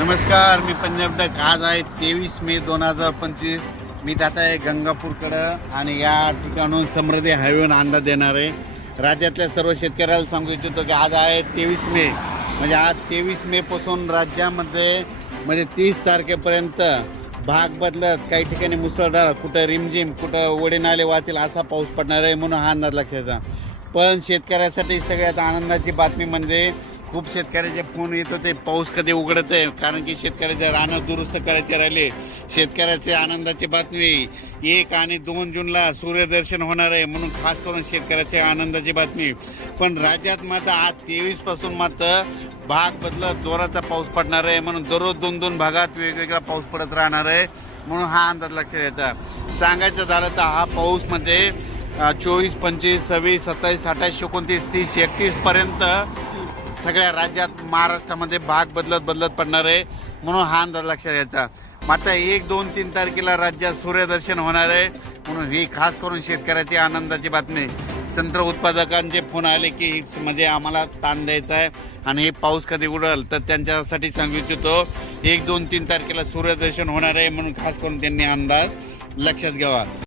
नमस्कार मी पंजाब डक. आज आहे तेवीस मे दोन हजार पंचवीस. मी जात आहे गंगापूरकडं आणि या ठिकाणून समृद्धी हायवेवर अंदाज देणार आहे. राज्यातल्या सर्व शेतकऱ्याला सांगू इच्छितो की आज आहे तेवीस मे. म्हणजे आज तेवीस मेपासून राज्यामध्ये म्हणजे तीस तारखेपर्यंत भाग बदलत काही ठिकाणी मुसळधार कुठं रिमझिम कुठं वडीनाले वाहतील असा पाऊस पडणार आहे म्हणून हा अंदाज लक्षात पण शेतकऱ्यासाठी सगळ्यात आनंदाची बातमी म्हणजे खूप शेतकऱ्याचे फोन येत होते. पाऊस कधी उघडत आहे? कारण की शेतकऱ्याचे रानं दुरुस्त करायचे राहिले. शेतकऱ्याचे आनंदाची बातमी. एक आणि दोन जूनला सूर्यदर्शन होणार आहे म्हणून खास करून शेतकऱ्याची आनंदाची बातमी. पण राज्यात मात्र आज तेवीसपासून मात्र भाग बदलत जोराचा पाऊस पडणार आहे म्हणून दररोज दोन दोन भागात वेगवेगळा पाऊस पडत राहणार आहे म्हणून हा अंदाज लक्षात द्यायचा सांगायचं झालं तर हा पाऊस म्हणजे चोवीस पंचवीस सव्वीस सत्तावीस अठ्ठावीस एकोणतीस तीस एकतीसपर्यंत सगळ्या राज्यात महाराष्ट्रामध्ये भाग बदलत बदलत पडणार आहे म्हणून हा अंदाज लक्षात घ्यायचा. मात्र एक दोन तीन तारखेला राज्यात सूर्यदर्शन होणार आहे म्हणून ही खास करून शेतकऱ्याची आनंदाची बातमी. संत्र उत्पादकांचे फोन आले की म्हणजे आम्हाला ताण द्यायचा आहे आणि हे पाऊस कधी उडल तर त्यांच्यासाठी सांगू इच्छितो एक दोन तीन तारखेला सूर्यदर्शन होणार आहे म्हणून खास करून त्यांनी अंदाज लक्षात घ्यावा.